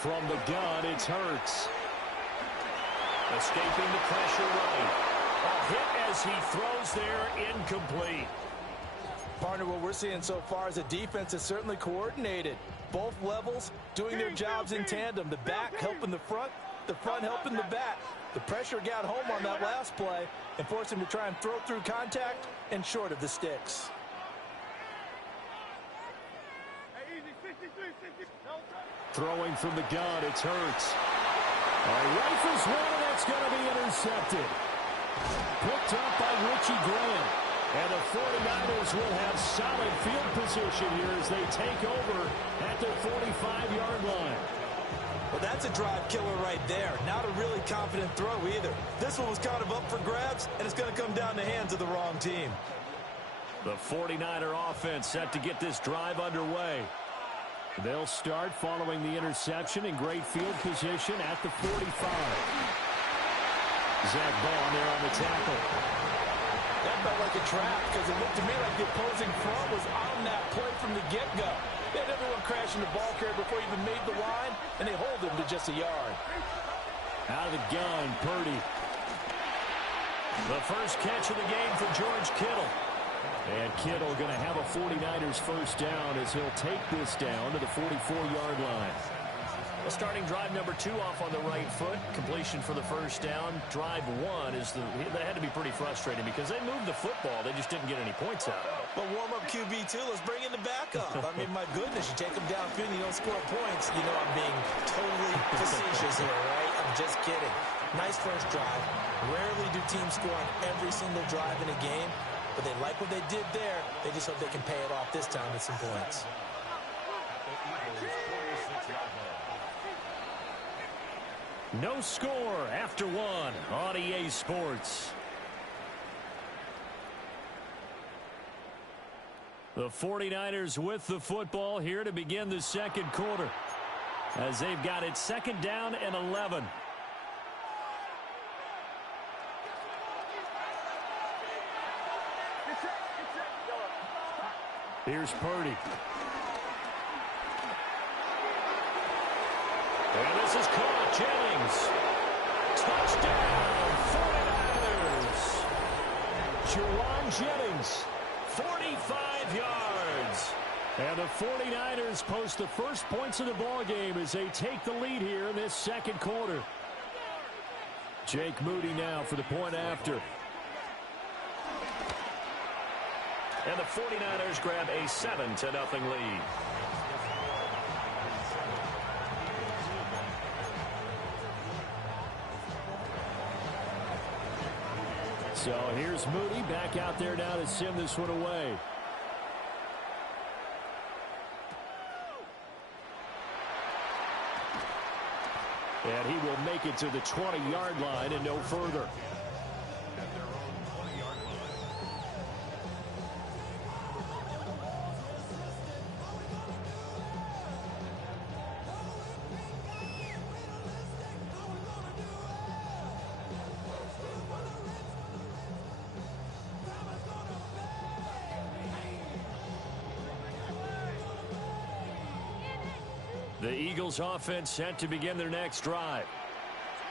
From the gun, it's Hurts. Escaping the pressure right. A hit as he throws there, incomplete. Partner, what we're seeing so far is a defense is certainly coordinated. Both levels doing their jobs in tandem. The back helping the front helping the back. The pressure got home on that last play and forced him to try and throw through contact and short of the sticks. Throwing from the gun, it's Hurts. Rifles one, that's going to be intercepted. Picked up by Richie Graham. And the 49ers will have solid field position here as they take over at their 45-yard line. Well, that's a drive killer right there. Not a really confident throw either. This one was kind of up for grabs, and it's going to come down the hands of the wrong team. The 49er offense set to get this drive underway. They'll start following the interception in great field position at the 45. Zach Bond there on the tackle. That felt like a trap because it looked to me like the opposing front was on that play from the get-go. They had everyone crashing the ball carrier before he even made the line, and they hold him to just a yard. Out of the gun, Purdy. The first catch of the game for George Kittle. And Kittle going to have a 49ers first down as he'll take this down to the 44-yard line. Well, starting drive number 2 off on the right foot. Completion for the first down. Drive 1 is that had to be pretty frustrating because they moved the football. They just didn't get any points out of it. But warm-up QB2, let's bring in the backup. I mean, my goodness, you take them downfield and you don't score points. You know I'm being totally facetious here, right? I'm just kidding. Nice first drive. Rarely do teams score on every single drive in a game, but they like what they did there. They just hope they can pay it off this time with some points. No score after 1 on EA Sports. The 49ers with the football here to begin the second quarter as they've got it second down and 11. Here's Purdy. And this is caught. Jennings. Touchdown, 49ers. Juwan Jennings. 45 yards. And the 49ers post the first points of the ball game as they take the lead here in this second quarter. Jake Moody now for the point after. And the 49ers grab a 7-0 lead. So here's Moody back out there now to sim this one away. And he will make it to the 20-yard line and no further. The Eagles offense set to begin their next drive.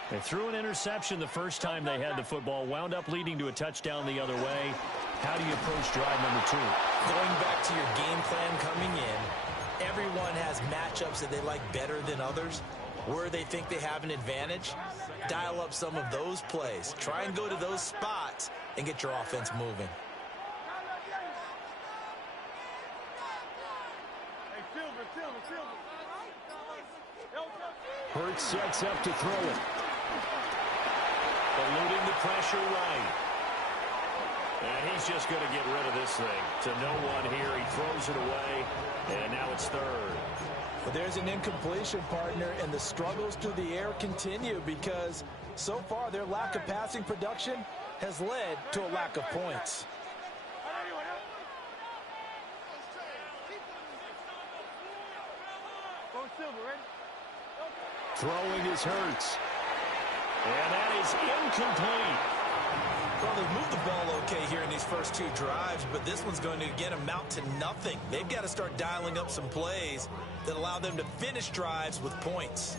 They threw an interception the first time they had the football, wound up leading to a touchdown the other way. How do you approach drive number 2? Going back to your game plan coming in, everyone has matchups that they like better than others. Where they think they have an advantage, dial up some of those plays. Try and go to those spots and get your offense moving. Hurts sets up to throw it. Eluding the pressure right. And he's just going to get rid of this thing. To no one here. He throws it away. And now it's third. But there's an incompletion, partner, and the struggles through the air continue because so far their lack of passing production has led to a lack of points. Throwing is Hurts. And that is incomplete. Well, they've moved the ball okay here in these first two drives, but this one's going to, again, amount to nothing. They've got to start dialing up some plays that allow them to finish drives with points.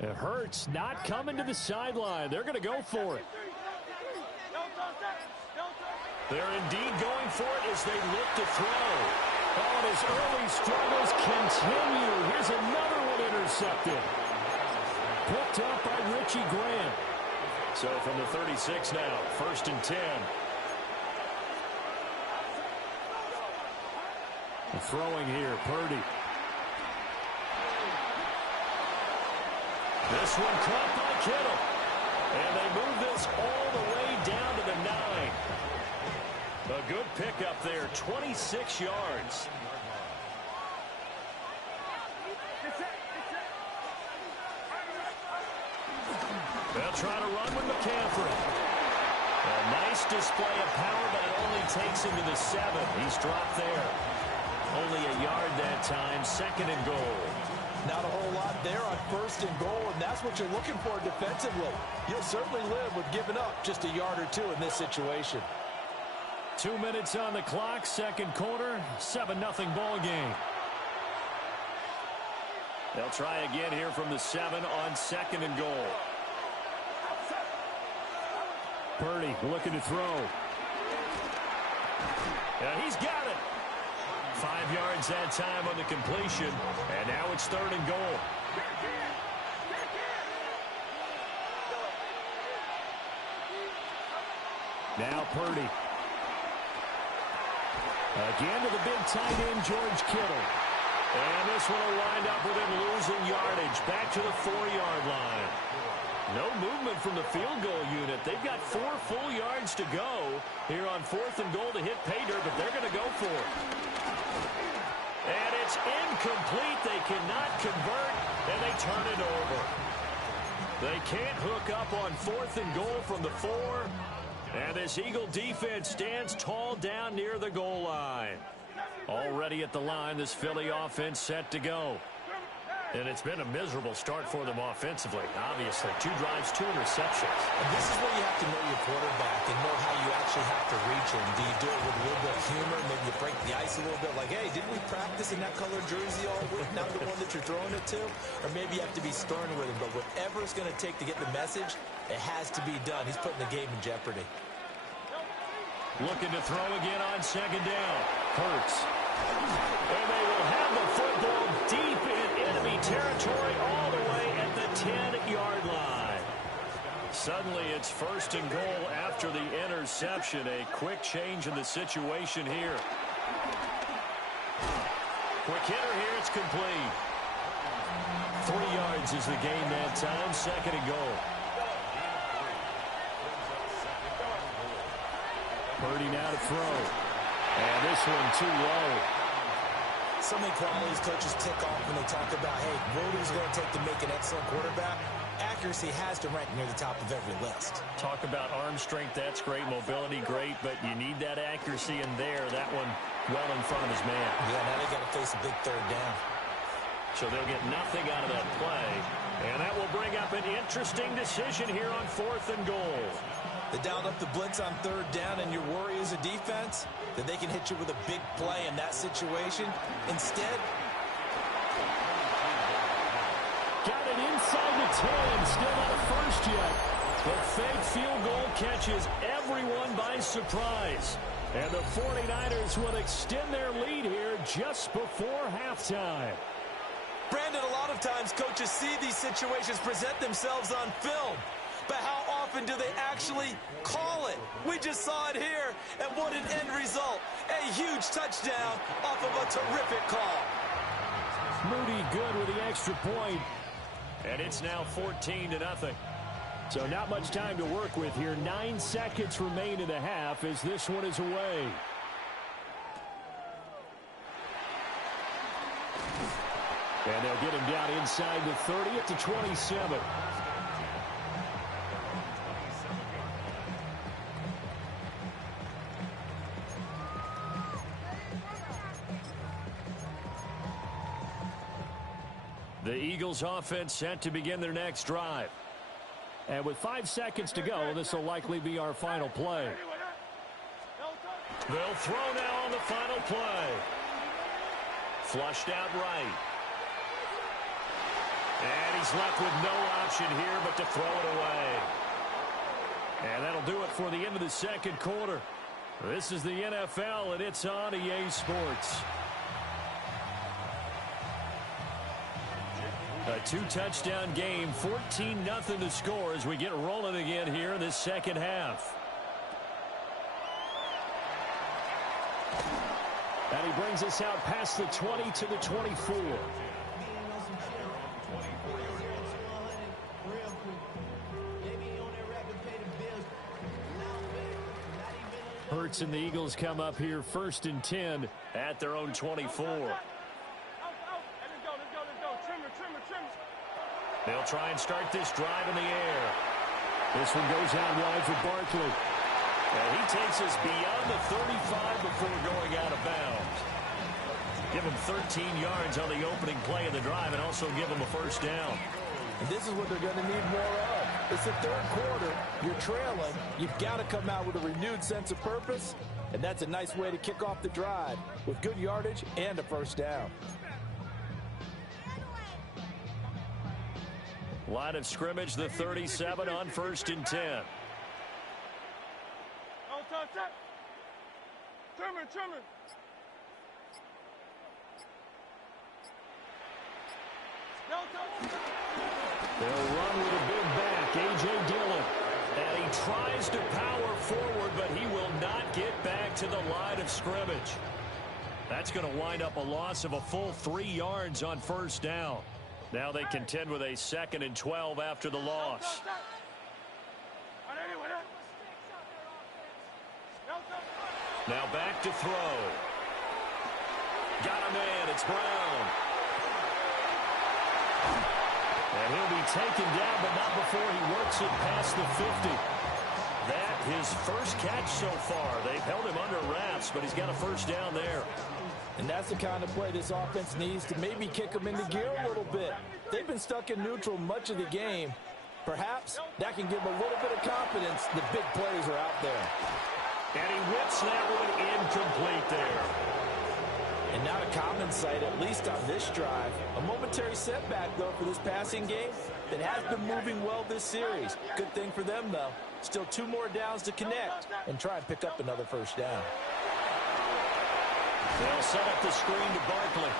It hurts not coming to the sideline. They're going to go for it. They're indeed going for it as they look to throw. Oh, and his early struggles continue. Here's another one intercepted. Picked up by Richie Grant. So from the 36 now, 1st and 10. Throwing here, Purdy. This one caught by Kittle. And they move this all the way down to the 9. A good pickup there, 26 yards. They'll try to run with McCaffrey. A nice display of power, but it only takes him to the 7. He's dropped there. Only a yard that time, 2nd and goal. Not a whole lot there on 1st and goal, and that's what you're looking for defensively. You'll certainly live with giving up just a yard or two in this situation. 2 minutes on the clock, 2nd quarter, 7-0 ball game. They'll try again here from the 7 on 2nd and goal. Purdy looking to throw. And he's got it. 5 yards that time on the completion, and now it's 3rd and goal. Now Purdy. Again to the big tight end, George Kittle. And this one will wind up with him losing yardage. Back to the 4-yard line. No movement from the field goal unit. They've got 4 full yards to go here on 4th and goal to hit pay dirt, but they're going to go for it. And it's incomplete. They cannot convert, and they turn it over. They can't hook up on 4th and goal from the 4. And this Eagle defense stands tall down near the goal line. Already at the line, this Philly offense set to go. And it's been a miserable start for them offensively, obviously. 2 drives, 2 interceptions. And this is where you have to know your quarterback and know how you actually have to reach him. Do you do it with a little bit of humor? Maybe you break the ice a little bit like, hey, didn't we practice in that color jersey all week? Not the one that you're throwing it to? Or maybe you have to be stern with him. But whatever it's going to take to get the message, it has to be done. He's putting the game in jeopardy. Looking to throw again on 2nd down. Hurts. And they will have the football deep in enemy territory all the way at the 10-yard line. Suddenly it's 1st and goal after the interception. A quick change in the situation here. Quick hitter here. It's complete. 3 yards is the gain that time. 2nd and goal. Purdy now to throw. And this one too low. So many qualities coaches tick off when they talk about, hey, what is it going to take to make an excellent quarterback? Accuracy has to rank near the top of every list. Talk about arm strength, that's great. Mobility, great, but you need that accuracy in there. That one well in front of his man. Yeah, now they got to face a big 3rd down. So they'll get nothing out of that play. And that will bring up an interesting decision here on 4th and goal. They dialed up the blitz on 3rd down, and your worry as a defense that they can hit you with a big play in that situation. Instead, got it inside the 10. Still not a first yet. The fake field goal catches everyone by surprise. And the 49ers will extend their lead here just before halftime. Brandon, a lot of times coaches see these situations present themselves on film. But how often do they actually call it? We just saw it here, and what an end result. A huge touchdown off of a terrific call. Moody good with the extra point. And it's now 14-0. So not much time to work with here. 9 seconds remain in the half as this one is away. And they'll get him down inside the 30 at the 27. The Eagles offense set to begin their next drive. And with 5 seconds to go, this will likely be our final play. They'll throw now on the final play. Flushed out right. And he's left with no option here but to throw it away. And that'll do it for the end of the second quarter. This is the NFL, and it's on EA Sports. A 2-touchdown game, 14-0 to score as we get rolling again here in this second half. And he brings us out past the 20 to the 24. Hurts and the Eagles come up here 1st and 10 at their own 24. They'll try and start this drive in the air. This one goes out wide for Barkley. And he takes us beyond the 35 before going out of bounds. Give him 13 yards on the opening play of the drive and also give him a first down. And this is what they're going to need more of. It's the third quarter. You're trailing. You've got to come out with a renewed sense of purpose. And that's a nice way to kick off the drive with good yardage and a first down. Line of scrimmage, the 37 on 1st and 10. They'll run with a big back, A.J. Dillon. And he tries to power forward, but he will not get back to the line of scrimmage. That's going to wind up a loss of a full 3 yards on first down. Now they contend with a 2nd and 12 after the loss. Now back to throw. Got a man. It's Brown. And he'll be taken down, but not before he works it past the 50. That his first catch so far. They've held him under wraps, but he's got a first down there. And that's the kind of play this offense needs to maybe kick them into gear a little bit. They've been stuck in neutral much of the game. Perhaps that can give them a little bit of confidence. The big plays are out there. And he whips that one incomplete there. And not a common sight, at least on this drive. A momentary setback, though, for this passing game that has been moving well this series. Good thing for them, though. Still 2 more downs to connect and try and pick up another first down. They'll set up the screen to Barkley.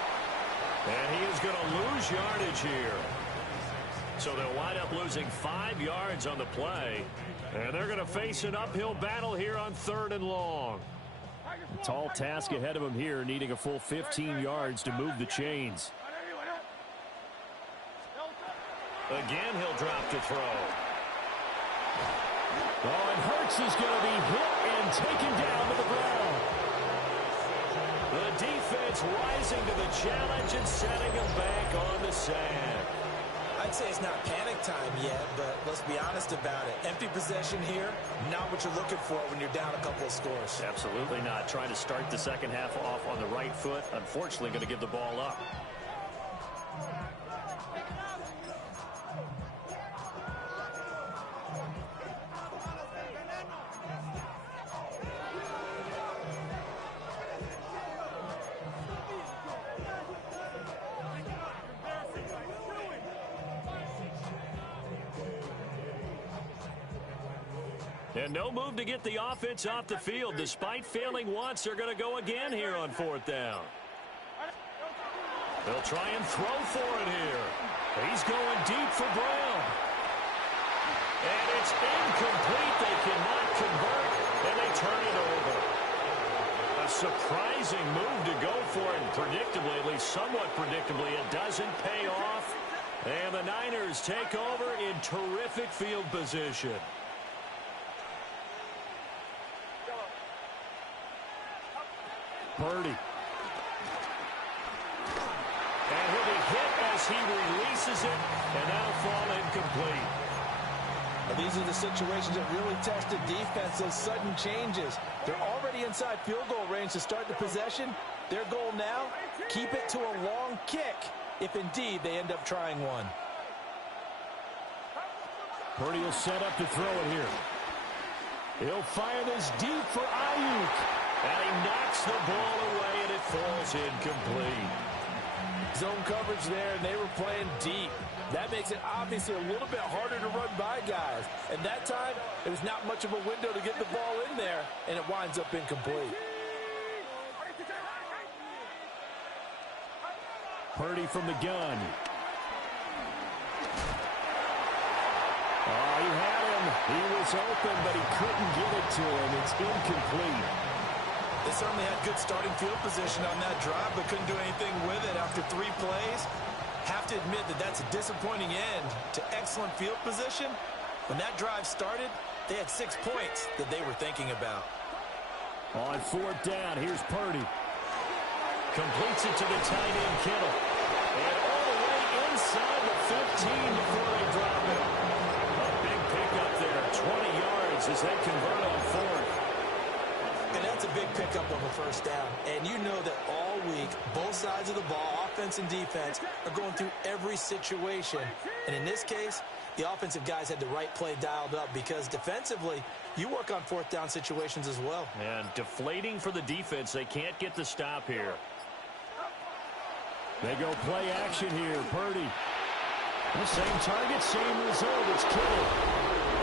And he is going to lose yardage here. So they'll wind up losing 5 yards on the play. And they're going to face an uphill battle here on 3rd and long. A tall task ahead of him here, needing a full 15 yards to move the chains. Again, he'll drop to throw. Oh, and Hurts is going to be hit and taken down to the ground. The defense rising to the challenge and setting him back on the sack. I'd say it's not panic time yet, but let's be honest about it. Empty possession here, not what you're looking for when you're down a couple of scores. Absolutely not. Trying to start the second half off on the right foot. Unfortunately, going to give the ball up. And no move to get the offense off the field. Despite failing once, they're going to go again here on 4th down. They'll try and throw for it here. He's going deep for Brown. And it's incomplete. They cannot convert, and they turn it over. A surprising move to go for it, and predictably, at least somewhat predictably, it doesn't pay off. And the Niners take over in terrific field position. Purdy. And he'll be hit as he releases it, and that'll fall incomplete. Now, these are the situations that really test the defense, those sudden changes. They're already inside field goal range to start the possession. Their goal now, keep it to a long kick, if indeed they end up trying one. Purdy will set up to throw it here. He'll fire this deep for Ayuk. And he knocks the ball away, and it falls incomplete. Zone coverage there, and they were playing deep. That makes it obviously a little bit harder to run by guys. And that time, it was not much of a window to get the ball in there, and it winds up incomplete. Purdy from the gun. Oh, he had him. He was open, but he couldn't get it to him. It's incomplete. They certainly had good starting field position on that drive, but couldn't do anything with it after 3 plays. Have to admit that that's a disappointing end to excellent field position. When that drive started, they had 6 points that they were thinking about. On 4th down, here's Purdy. Completes it to the tight end, Kittle. And all the way inside the 15 before they drop it. A big pickup there, 20 yards as they convert on 4th. And that's a big pickup of a first down. And you know that all week, both sides of the ball, offense and defense, are going through every situation. And in this case, the offensive guys had the right play dialed up because defensively, you work on 4th down situations as well. And deflating for the defense. They can't get the stop here. They go play action here. Purdy. The same target, same result. It's Kittle.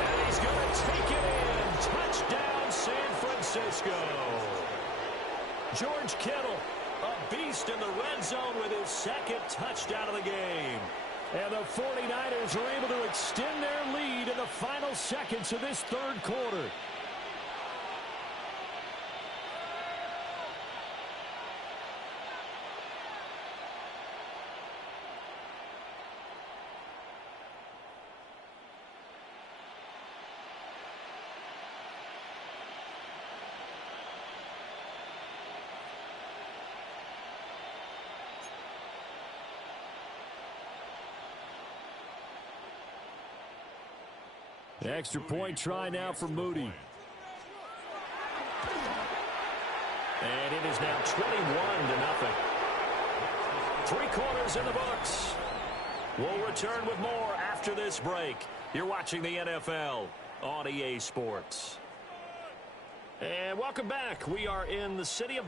And he's going to take it in. Touchdown, San Francisco. George Kittle, a beast in the red zone with his 2nd touchdown of the game. And the 49ers are able to extend their lead in the final seconds of this 3rd quarter. Extra point try now for Moody. And it is now 21-0. 3 quarters in the books. We'll return with more after this break. You're watching the NFL on EA Sports. And welcome back. We are in the city of